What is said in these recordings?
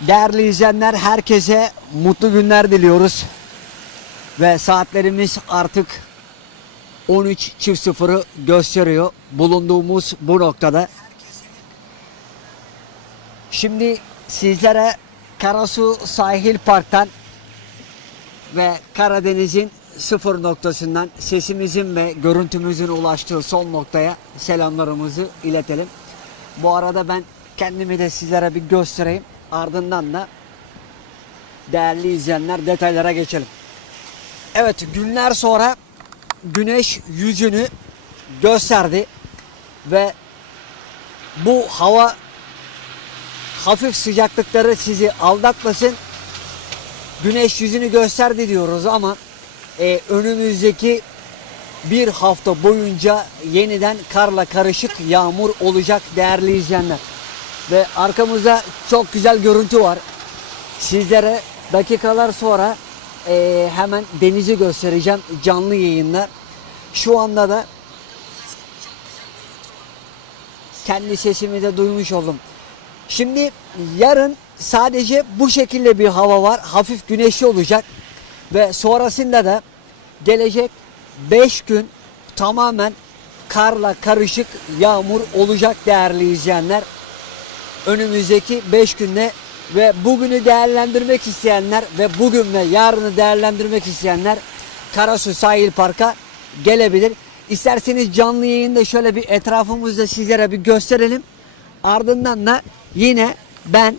Değerli izleyenler herkese mutlu günler diliyoruz. Ve saatlerimiz artık 13.00'ı gösteriyor. Bulunduğumuz bu noktada. Şimdi sizlere Karasu Sahil Park'tan ve Karadeniz'in sıfır noktasından sesimizin ve görüntümüzün ulaştığı son noktaya selamlarımızı iletelim. Bu arada ben kendimi de sizlere bir göstereyim. Ardından da değerli izleyenler detaylara geçelim. Evet günler sonra güneş yüzünü gösterdi ve bu hava hafif sıcaklıkları sizi aldatmasın. Güneş yüzünü gösterdi diyoruz ama e, önümüzdeki bir hafta boyunca yeniden karla karışık yağmur olacak değerli izleyenler. Ve arkamızda çok güzel görüntü var. Sizlere dakikalar sonra e, hemen denizi göstereceğim canlı yayında. Şu anda da kendi sesimi de duymuş oldum. Şimdi yarın sadece bu şekilde bir hava var. Hafif güneşli olacak. Ve sonrasında da gelecek 5 gün tamamen karla karışık yağmur olacak değerli izleyenler. Önümüzdeki 5 günde ve bugünü değerlendirmek isteyenler ve bugün ve yarını değerlendirmek isteyenler Karasu Sahil Park'a gelebilir. İsterseniz canlı yayında şöyle bir etrafımızda sizlere bir gösterelim. Ardından da yine ben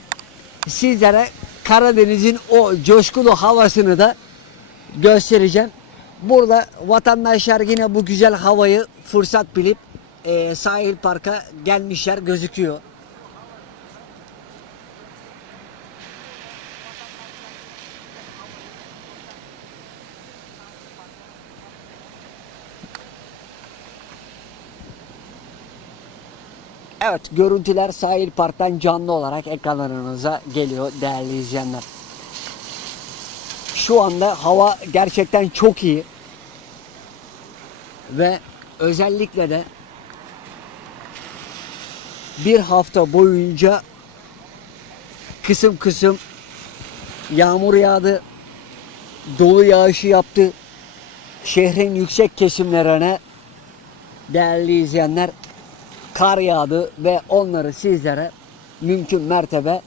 sizlere Karadeniz'in o coşkulu havasını da göstereceğim. Burada vatandaşlar yine bu güzel havayı fırsat bilip e, sahil parka gelmişler gözüküyor. Evet görüntüler sahil parktan canlı olarak ekranlarınıza geliyor değerli izleyenler. Şu anda hava gerçekten çok iyi. Ve özellikle de bir hafta boyunca kısım kısım yağmur yağdı. Dolu yağışı yaptı. Şehrin yüksek kesimlerine değerli izleyenler kar yağdı ve onları sizlere mümkün mertebe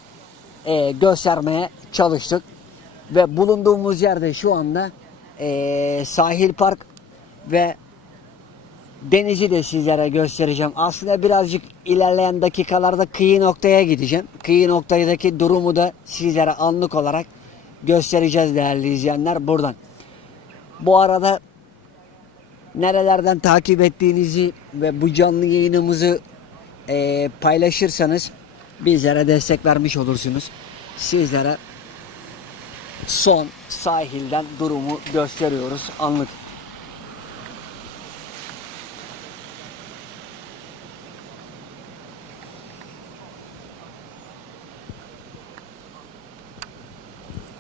e, göstermeye çalıştık. Ve bulunduğumuz yerde şu anda e, sahil park ve denizi de sizlere göstereceğim. Aslında birazcık ilerleyen dakikalarda kıyı noktaya gideceğim. Kıyı noktadaki durumu da sizlere anlık olarak göstereceğiz değerli izleyenler buradan. Bu arada nerelerden takip ettiğinizi ve bu canlı yayınımızı e, paylaşırsanız bizlere destek vermiş olursunuz. Sizlere son sahilden durumu gösteriyoruz anlık.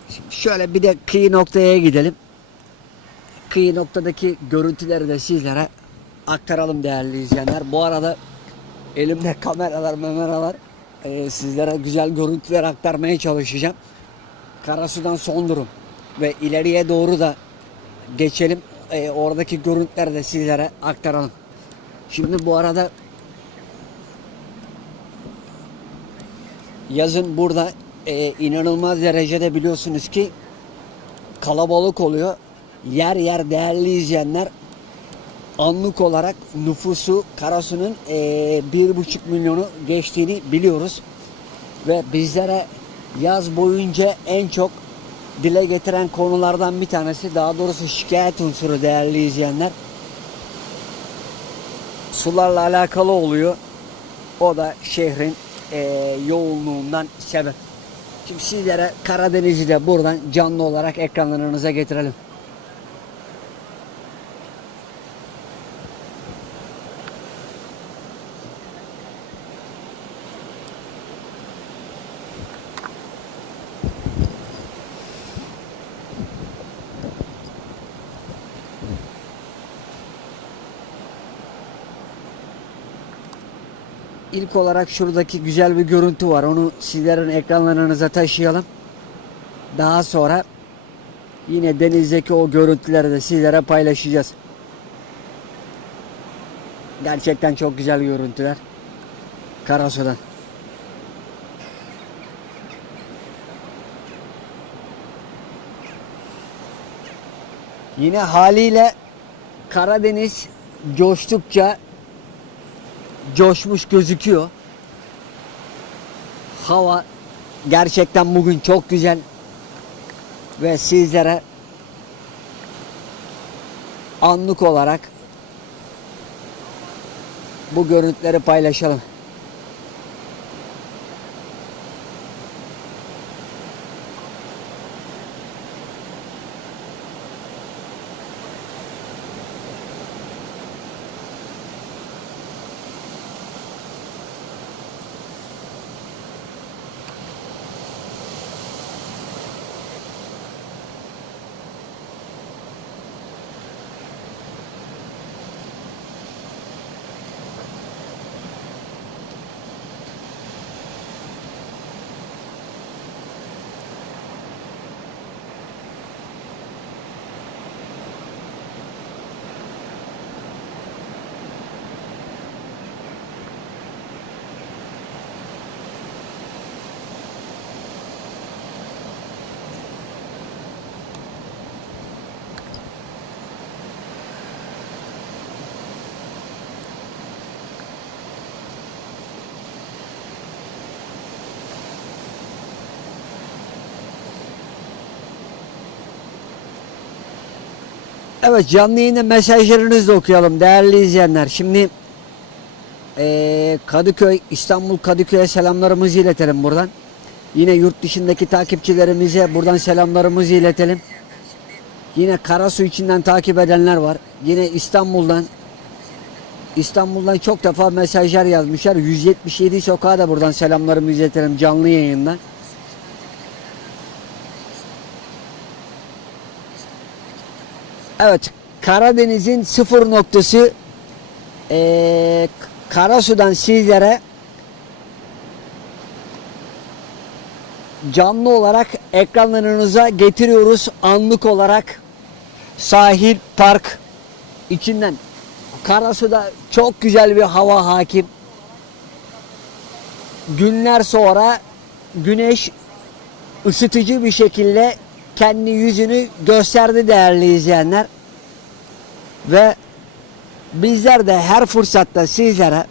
Şimdi şöyle bir de kıyı noktaya gidelim. Kıyı noktadaki görüntüleri de sizlere aktaralım değerli izleyenler. Bu arada elimde kameralar, memeralar e, sizlere güzel görüntüler aktarmaya çalışacağım. Karasu'dan son durum ve ileriye doğru da geçelim. E, oradaki görüntüleri de sizlere aktaralım. Şimdi bu arada yazın burada e, inanılmaz derecede biliyorsunuz ki kalabalık oluyor. Yer yer değerli izleyenler anlık olarak nüfusu Karasu'nun e, bir buçuk milyonu geçtiğini biliyoruz. Ve bizlere yaz boyunca en çok dile getiren konulardan bir tanesi daha doğrusu şikayet unsuru değerli izleyenler. Sularla alakalı oluyor. O da şehrin e, yoğunluğundan sebep. Şimdi sizlere Karadeniz'i de buradan canlı olarak ekranlarınıza getirelim. İlk olarak şuradaki güzel bir görüntü var. Onu sizlerin ekranlarınıza taşıyalım. Daha sonra yine denizdeki o görüntüleri de sizlere paylaşacağız. Gerçekten çok güzel görüntüler. Karasu'dan. Yine haliyle Karadeniz coştukça coşmuş gözüküyor. Hava gerçekten bugün çok güzel ve sizlere anlık olarak bu görüntüleri paylaşalım. Evet canlı yayında mesajlarınızı da okuyalım değerli izleyenler. Şimdi eee, Kadıköy, İstanbul Kadıköy'e selamlarımızı iletelim buradan. Yine yurt dışındaki takipçilerimize buradan selamlarımızı iletelim. Yine Karasu içinden takip edenler var. Yine İstanbul'dan İstanbul'dan çok defa mesajlar yazmışlar. 177 sokağa da buradan selamlarımızı iletelim canlı yayından. Evet, Karadeniz'in sıfır noktası eee Karasu'dan sizlere canlı olarak ekranlarınıza getiriyoruz. Anlık olarak sahil park içinden. Karasu'da çok güzel bir hava hakim. Günler sonra güneş ısıtıcı bir şekilde kendi yüzünü gösterdi değerli izleyenler. Ve bizler de her fırsatta sizlere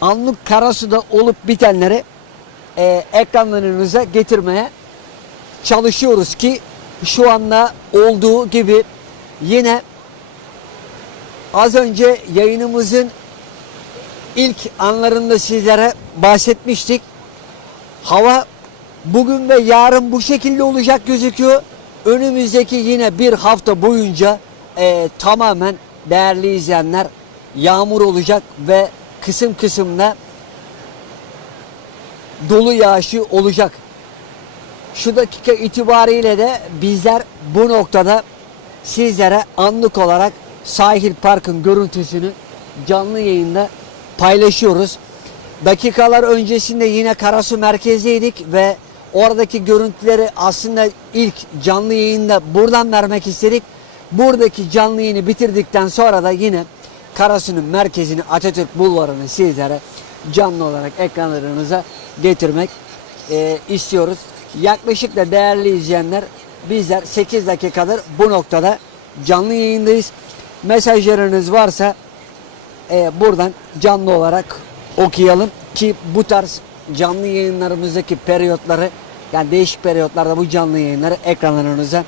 anlık Karasu'da olup bitenleri e, ekranlarınıza getirmeye çalışıyoruz ki şu anda olduğu gibi yine az önce yayınımızın ilk anlarında sizlere bahsetmiştik. Hava bugün ve yarın bu şekilde olacak gözüküyor. Önümüzdeki yine bir hafta boyunca e, tamamen değerli izleyenler yağmur olacak ve kısım kısımda dolu yağışı olacak. Şu dakika itibariyle de bizler bu noktada sizlere anlık olarak sahil parkın görüntüsünü canlı yayında paylaşıyoruz. Dakikalar öncesinde yine Karasu merkezdeydik ve oradaki görüntüleri aslında ilk canlı yayında buradan vermek istedik. Buradaki canlı yayını bitirdikten sonra da yine Karasu'nun merkezini Atatürk Bulvarı'nı sizlere canlı olarak ekranlarınıza getirmek e, istiyoruz. Yaklaşık da değerli izleyenler bizler 8 dakikadır bu noktada canlı yayındayız. Mesajlarınız varsa e, buradan canlı olarak okuyalım ki bu tarz canlı yayınlarımızdaki periyotları yani değişik periyotlarda bu canlı yayınları ekranlarınıza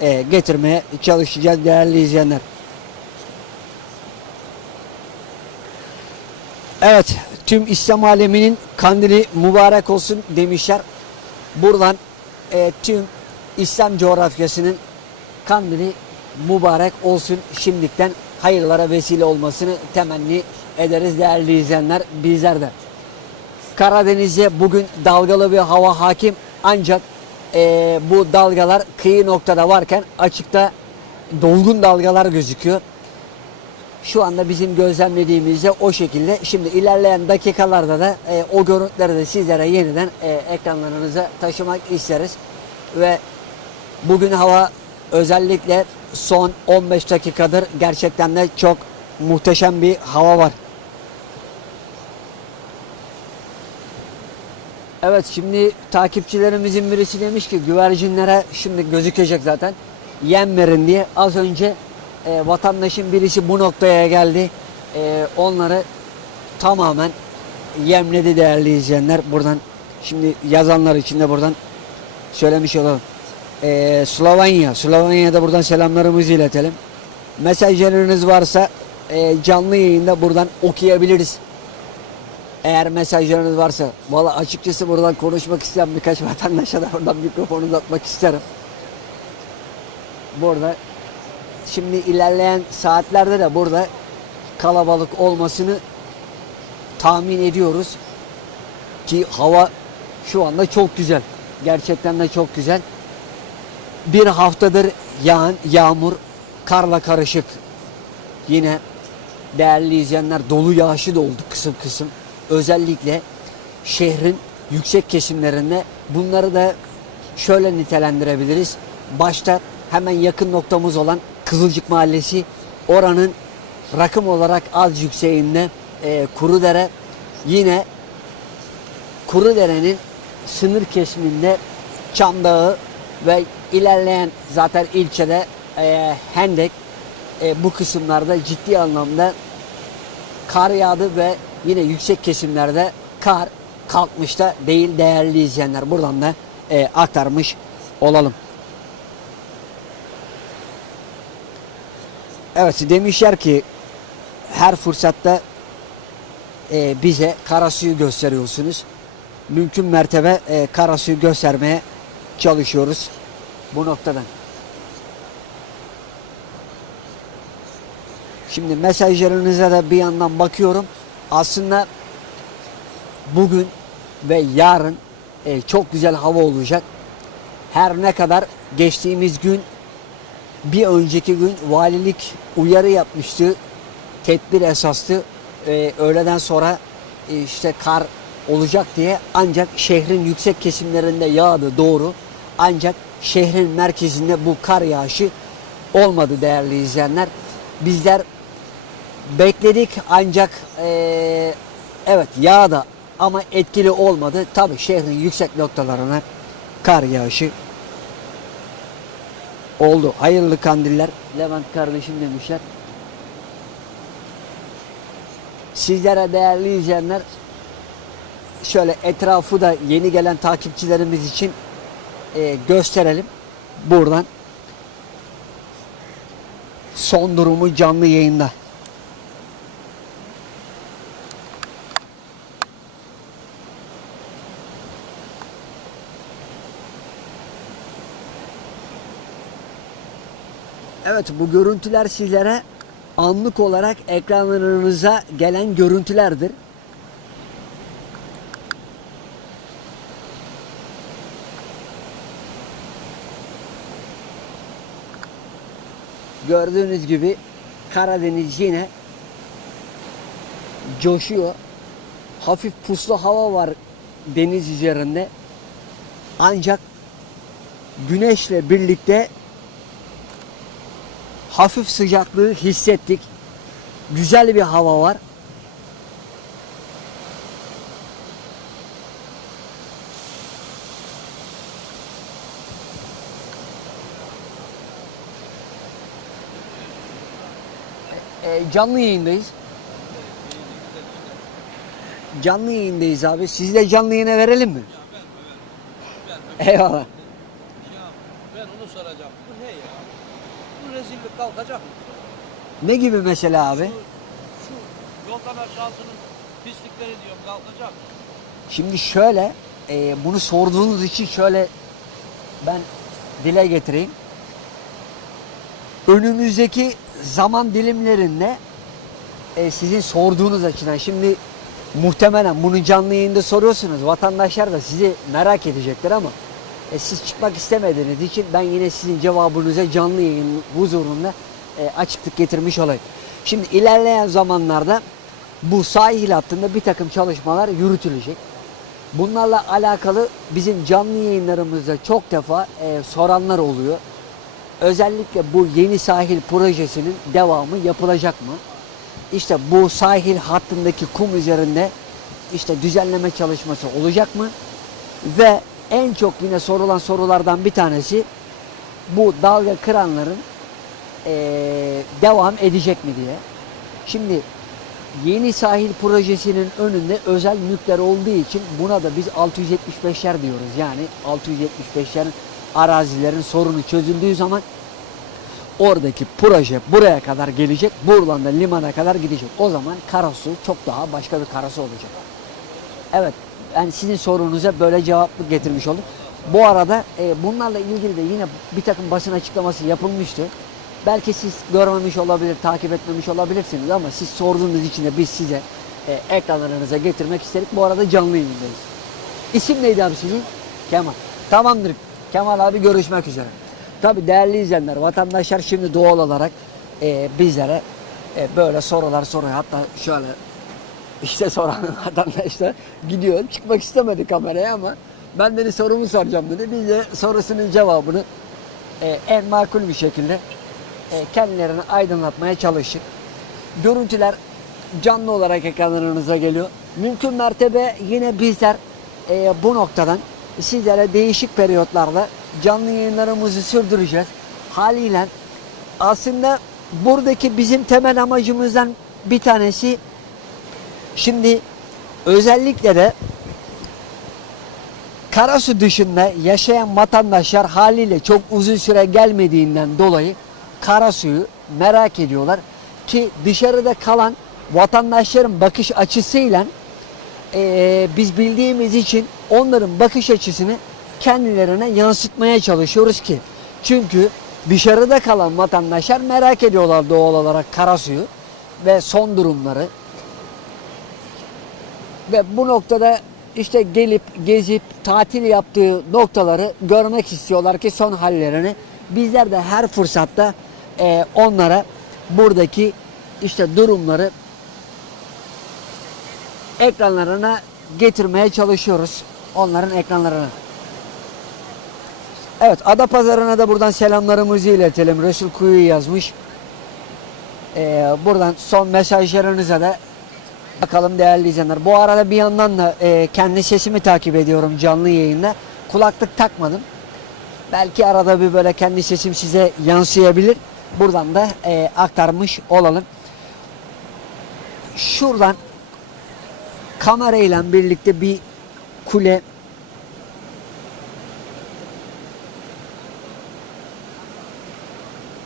e, getirmeye çalışacağız değerli izleyenler. Evet tüm İslam aleminin kandili mübarek olsun demişler. Buradan e, tüm İslam coğrafyasının kandili mübarek olsun şimdikten hayırlara vesile olmasını temenni ederiz değerli izleyenler bizler de. Karadeniz'de bugün dalgalı bir hava hakim ancak e, bu dalgalar kıyı noktada varken açıkta dolgun dalgalar gözüküyor. Şu anda bizim gözlemlediğimizde o şekilde. Şimdi ilerleyen dakikalarda da e, o görüntüleri de sizlere yeniden e, ekranlarınıza taşımak isteriz. Ve bugün hava özellikle son 15 dakikadır gerçekten de çok muhteşem bir hava var. Evet şimdi takipçilerimizin birisi demiş ki güvercinlere şimdi gözükecek zaten yem verin diye az önce e, vatandaşın birisi bu noktaya geldi. E, onları tamamen yemledi değerli izleyenler. Buradan şimdi yazanlar için de buradan söylemiş olalım. E, Slovenya, Slovenya'da buradan selamlarımızı iletelim. Mesajlarınız varsa e, canlı yayında buradan okuyabiliriz. Eğer mesajlarınız varsa, valla açıkçası buradan konuşmak isteyen birkaç vatandaşa da buradan mikrofonu uzatmak isterim. Burada şimdi ilerleyen saatlerde de burada kalabalık olmasını tahmin ediyoruz. Ki hava şu anda çok güzel. Gerçekten de çok güzel. Bir haftadır yağan yağmur karla karışık. Yine değerli izleyenler dolu yağışı da oldu kısım kısım. Özellikle şehrin yüksek kesimlerinde bunları da şöyle nitelendirebiliriz. Başta hemen yakın noktamız olan Kızılcık Mahallesi oranın rakım olarak az yükseğinde e, Kurudere yine Kurudere'nin sınır kesiminde Çam Dağı ve ilerleyen zaten ilçede e, Hendek e, bu kısımlarda ciddi anlamda kar yağdı ve yine yüksek kesimlerde kar kalkmış da değil değerli izleyenler. Buradan da e, aktarmış olalım. Evet demişler ki her fırsatta e, bize kara suyu gösteriyorsunuz. Mümkün mertebe e, kara suyu göstermeye çalışıyoruz bu noktadan. Şimdi mesajlarınıza da bir yandan bakıyorum. Aslında bugün ve yarın e, çok güzel hava olacak. Her ne kadar geçtiğimiz gün bir önceki gün valilik uyarı yapmıştı. Tedbir esaslı. E, öğleden sonra e, işte kar olacak diye ancak şehrin yüksek kesimlerinde yağdı doğru. Ancak şehrin merkezinde bu kar yağışı olmadı değerli izleyenler. Bizler bekledik ancak eee, evet yağdı ama etkili olmadı. Tabi şehrin yüksek noktalarına kar yağışı oldu. Hayırlı kandiller Levent kardeşim demişler. Sizlere değerli izleyenler şöyle etrafı da yeni gelen takipçilerimiz için eee, gösterelim. Buradan son durumu canlı yayında. Evet bu görüntüler sizlere anlık olarak ekranlarınıza gelen görüntülerdir. Gördüğünüz gibi Karadeniz yine coşuyor. Hafif puslu hava var deniz üzerinde. Ancak güneşle birlikte hafif sıcaklığı hissettik. Güzel bir hava var. E, canlı yayındayız. Canlı yayındayız abi. Siz de canlı yayına verelim mi? Eyvallah. Ben onu soracağım. Bu ne ya? Bu rezillik kalkacak mı? Ne gibi mesela abi? Şu yoldan aşağısının pislikleri diyorum kalkacak mı? Şimdi şöyle e, bunu sorduğunuz için şöyle ben dile getireyim. Önümüzdeki zaman dilimlerinde e, sizin sorduğunuz açıdan şimdi muhtemelen bunu canlı yayında soruyorsunuz. Vatandaşlar da sizi merak edecekler ama e, siz çıkmak istemediğiniz için ben yine sizin cevabınıza canlı yayın huzurunda e, açıklık getirmiş olayım. Şimdi ilerleyen zamanlarda bu sahil hattında bir takım çalışmalar yürütülecek. Bunlarla alakalı bizim canlı yayınlarımızda çok defa e, soranlar oluyor. Özellikle bu yeni sahil projesinin devamı yapılacak mı? İşte bu sahil hattındaki kum üzerinde işte düzenleme çalışması olacak mı? Ve en çok yine sorulan sorulardan bir tanesi bu dalga kıranların eee, devam edecek mi diye. Şimdi yeni sahil projesinin önünde özel mülkler olduğu için buna da biz 675'ler diyoruz. Yani 675'lerin arazilerin sorunu çözüldüğü zaman oradaki proje buraya kadar gelecek. Buradan da limana kadar gidecek. O zaman karasu çok daha başka bir karasu olacak. Evet, yani sizin sorunuza böyle cevaplık getirmiş oldum. Bu arada e, bunlarla ilgili de yine bir takım basın açıklaması yapılmıştı. Belki siz görmemiş olabilir, takip etmemiş olabilirsiniz ama siz sorduğunuz için de biz size e, ekranlarınıza getirmek istedik. Bu arada canlı yayındayız. İsim neydi abi sizin? Kemal. Tamamdır. Kemal abi görüşmek üzere. Tabi değerli izleyenler, vatandaşlar şimdi doğal olarak e, bizlere e, böyle sorular soruyor. Hatta şöyle işte soran vatandaş da gidiyor. Çıkmak istemedi kameraya ama ben dedi sorumu soracağım dedi. Biz de sorusunun cevabını e, en makul bir şekilde e, kendilerini aydınlatmaya çalıştık. Görüntüler canlı olarak ekranlarınıza geliyor. Mümkün mertebe yine bizler e, bu noktadan sizlere değişik periyotlarda canlı yayınlarımızı sürdüreceğiz. Haliyle aslında buradaki bizim temel amacımızdan bir tanesi Şimdi özellikle de Karasu dışında yaşayan vatandaşlar haliyle çok uzun süre gelmediğinden dolayı Karasu'yu merak ediyorlar ki dışarıda kalan vatandaşların bakış açısıyla eee, biz bildiğimiz için onların bakış açısını kendilerine yansıtmaya çalışıyoruz ki çünkü dışarıda kalan vatandaşlar merak ediyorlar doğal olarak Karasu'yu ve son durumları ve bu noktada işte gelip gezip tatil yaptığı noktaları görmek istiyorlar ki son hallerini. Bizler de her fırsatta e, onlara buradaki işte durumları ekranlarına getirmeye çalışıyoruz. Onların ekranlarına. Evet Adapazarı'na da buradan selamlarımızı iletelim. Resul Kuyu yazmış. E, buradan son mesajlarınıza da Bakalım değerli izleyenler. Bu arada bir yandan da e, kendi sesimi takip ediyorum canlı yayında. Kulaklık takmadım. Belki arada bir böyle kendi sesim size yansıyabilir. Buradan da e, aktarmış olalım. Şuradan kamerayla birlikte bir kule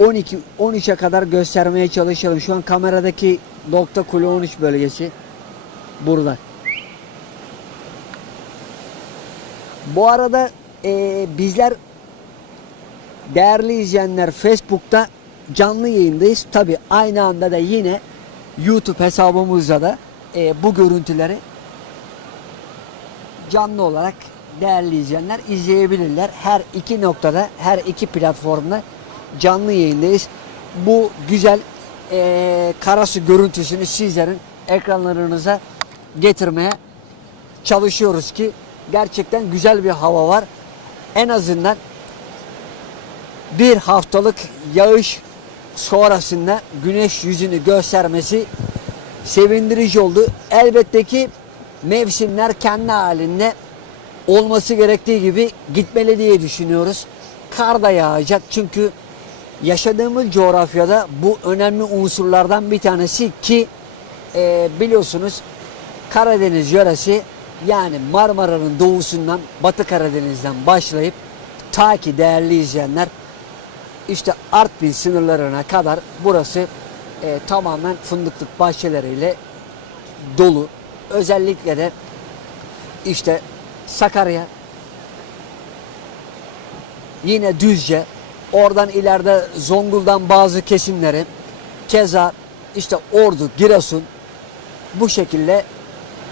...12, 13'e kadar göstermeye çalışalım. Şu an kameradaki nokta kule 13 bölgesi burada. Bu arada e, bizler değerli izleyenler Facebook'ta canlı yayındayız. Tabi aynı anda da yine YouTube hesabımızda da e, bu görüntüleri canlı olarak değerli izleyenler izleyebilirler. Her iki noktada, her iki platformda canlı yayındayız. Bu güzel e, Karasu görüntüsünü sizlerin ekranlarınıza getirmeye çalışıyoruz ki gerçekten güzel bir hava var. En azından bir haftalık yağış sonrasında güneş yüzünü göstermesi sevindirici oldu. Elbette ki mevsimler kendi halinde olması gerektiği gibi gitmeli diye düşünüyoruz. Kar da yağacak çünkü yaşadığımız coğrafyada bu önemli unsurlardan bir tanesi ki e, biliyorsunuz Karadeniz yöresi yani Marmara'nın doğusundan Batı Karadeniz'den başlayıp ta ki değerli izleyenler işte Artvin sınırlarına kadar burası e, tamamen fındıklık bahçeleriyle dolu. Özellikle de işte Sakarya, yine Düzce, oradan ileride Zonguldak'ın bazı kesimleri, keza işte Ordu, Giresun bu şekilde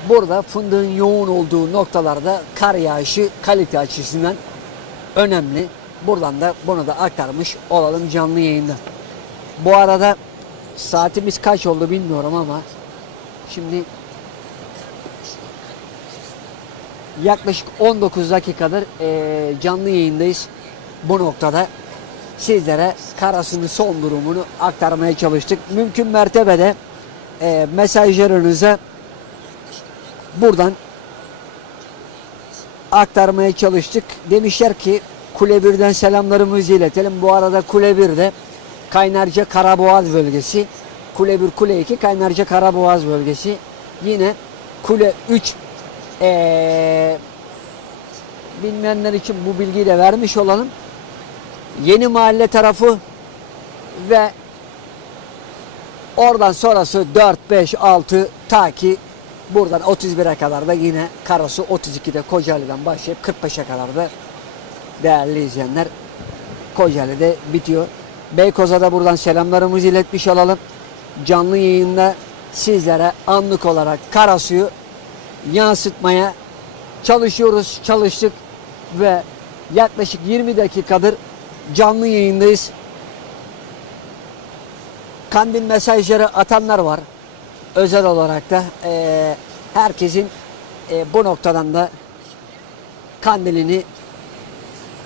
burada fındığın yoğun olduğu noktalarda kar yağışı kalite açısından önemli. Buradan da bunu da aktarmış olalım canlı yayında. Bu arada saatimiz kaç oldu bilmiyorum ama şimdi yaklaşık 19 dakikadır eee, canlı yayındayız. Bu noktada sizlere Karasu'nun son durumunu aktarmaya çalıştık. Mümkün mertebede eee mesajlarınıza buradan aktarmaya çalıştık. Demişler ki Kule 1'den selamlarımızı iletelim. Bu arada Kule 1'de Kaynarca Karaboğaz bölgesi. Kule 1, Kule 2 Kaynarca Karaboğaz bölgesi. Yine Kule 3 ee, bilmeyenler için bu bilgiyi de vermiş olalım. Yeni mahalle tarafı ve oradan sonrası 4, 5, 6 ta ki buradan 31'e kadar da yine Karasu 32'de Kocaeli'den başlayıp 45'e kadar da değerli izleyenler Kocaeli'de bitiyor. Beykoz'a da buradan selamlarımızı iletmiş olalım. Canlı yayında sizlere anlık olarak Karasu'yu yansıtmaya çalışıyoruz, çalıştık ve yaklaşık 20 dakikadır canlı yayındayız. Kandil mesajları atanlar var. Özel olarak da eee, herkesin eee, bu noktadan da kandilini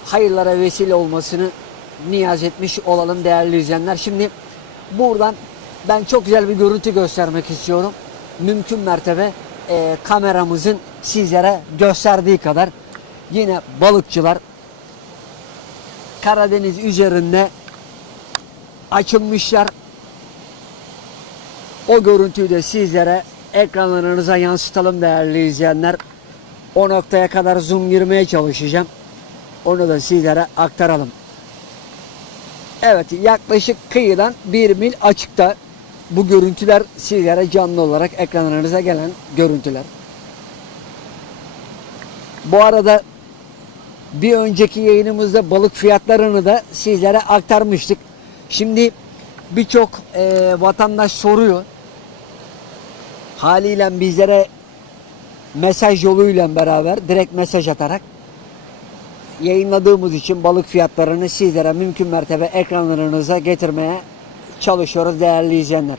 hayırlara vesile olmasını niyaz etmiş olalım değerli izleyenler. Şimdi buradan ben çok güzel bir görüntü göstermek istiyorum. Mümkün mertebe eee, kameramızın sizlere gösterdiği kadar yine balıkçılar Karadeniz üzerinde açılmışlar. O görüntüyü de sizlere ekranlarınıza yansıtalım değerli izleyenler. O noktaya kadar zoom girmeye çalışacağım. Onu da sizlere aktaralım. Evet yaklaşık kıyıdan bir mil açıkta bu görüntüler sizlere canlı olarak ekranlarınıza gelen görüntüler. Bu arada bir önceki yayınımızda balık fiyatlarını da sizlere aktarmıştık. Şimdi birçok eee, vatandaş soruyor. Haliyle bizlere mesaj yoluyla beraber direkt mesaj atarak yayınladığımız için balık fiyatlarını sizlere mümkün mertebe ekranlarınıza getirmeye çalışıyoruz değerli izleyenler.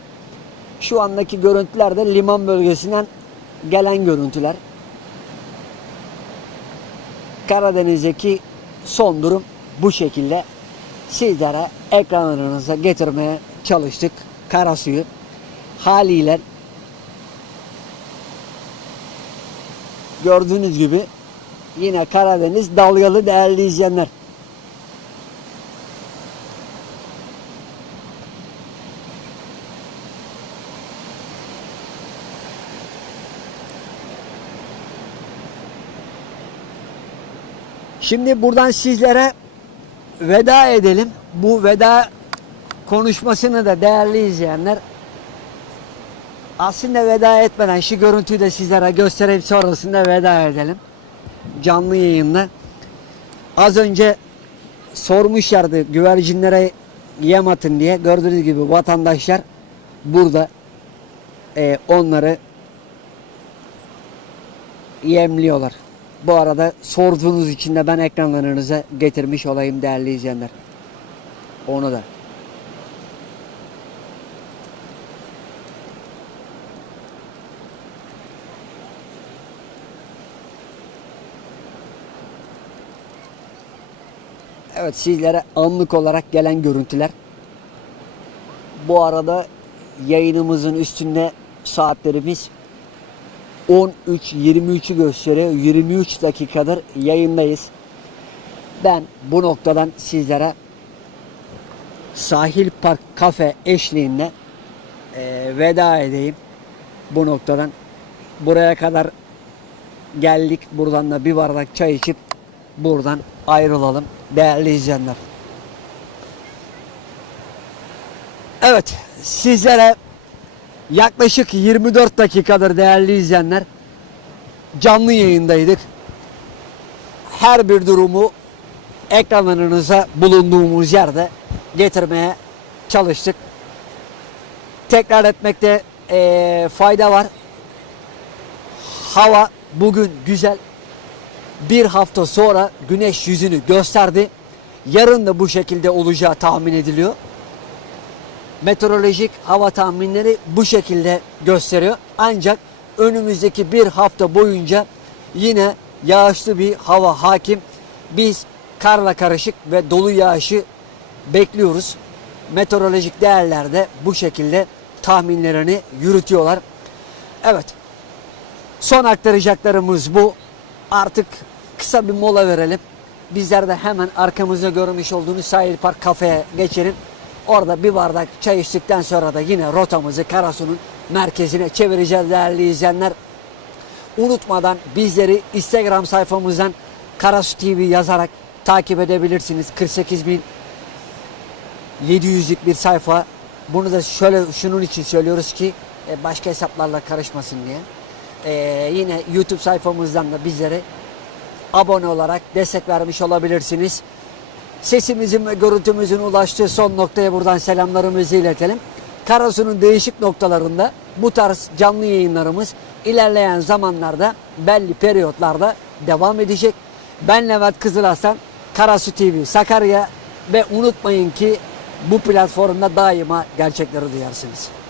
Şu andaki görüntüler de liman bölgesinden gelen görüntüler. Karadeniz'deki son durum bu şekilde. Sizlere ekranlarınıza getirmeye çalıştık Karasu'yu. Haliyle gördüğünüz gibi yine Karadeniz dalgalı değerli izleyenler. Şimdi buradan sizlere veda edelim. Bu veda konuşmasını da değerli izleyenler aslında veda etmeden şu görüntüyü de sizlere göstereyim sonrasında veda edelim. Canlı yayında. Az önce sormuşlardı güvercinlere yem atın diye. Gördüğünüz gibi vatandaşlar burada e, onları yemliyorlar. Bu arada sorduğunuz için de ben ekranlarınıza getirmiş olayım değerli izleyenler. Onu da. Evet sizlere anlık olarak gelen görüntüler. Bu arada yayınımızın üstünde saatlerimiz 13.23'ü gösteriyor. 23 dakikadır yayındayız. Ben bu noktadan sizlere Sahil Park Kafe eşliğinde eee, veda edeyim. Bu noktadan buraya kadar geldik. Buradan da bir bardak çay içip buradan ayrılalım değerli izleyenler. Evet sizlere yaklaşık 24 dakikadır değerli izleyenler canlı yayındaydık. Her bir durumu ekranlarınıza bulunduğumuz yerde getirmeye çalıştık. Tekrar etmekte eee, fayda var. Hava bugün güzel. Bir hafta sonra güneş yüzünü gösterdi. Yarın da bu şekilde olacağı tahmin ediliyor. meteorolojik hava tahminleri bu şekilde gösteriyor. Ancak önümüzdeki bir hafta boyunca yine yağışlı bir hava hakim. Biz karla karışık ve dolu yağışı bekliyoruz. Meteorolojik değerlerde bu şekilde tahminlerini yürütüyorlar. Evet. Son aktaracaklarımız bu. Artık kısa bir mola verelim. Bizler de hemen arkamızda görmüş olduğunuz Sahil Park kafeye geçelim. Orada bir bardak çay içtikten sonra da yine rotamızı Karasu'nun merkezine çevireceğiz değerli izleyenler. Unutmadan bizleri Instagram sayfamızdan Karasu TV yazarak takip edebilirsiniz. 48 bin 700'lük bir sayfa. Bunu da şöyle şunun için söylüyoruz ki e, başka hesaplarla karışmasın diye. E, yine YouTube sayfamızdan da bizlere abone olarak destek vermiş olabilirsiniz. Sesimizin ve görüntümüzün ulaştığı son noktaya buradan selamlarımızı iletelim. Karasu'nun değişik noktalarında bu tarz canlı yayınlarımız ilerleyen zamanlarda belli periyotlarda devam edecek. Ben Levent Kızılaslan, Karasu TV Sakarya ve unutmayın ki bu platformda daima gerçekleri duyarsınız.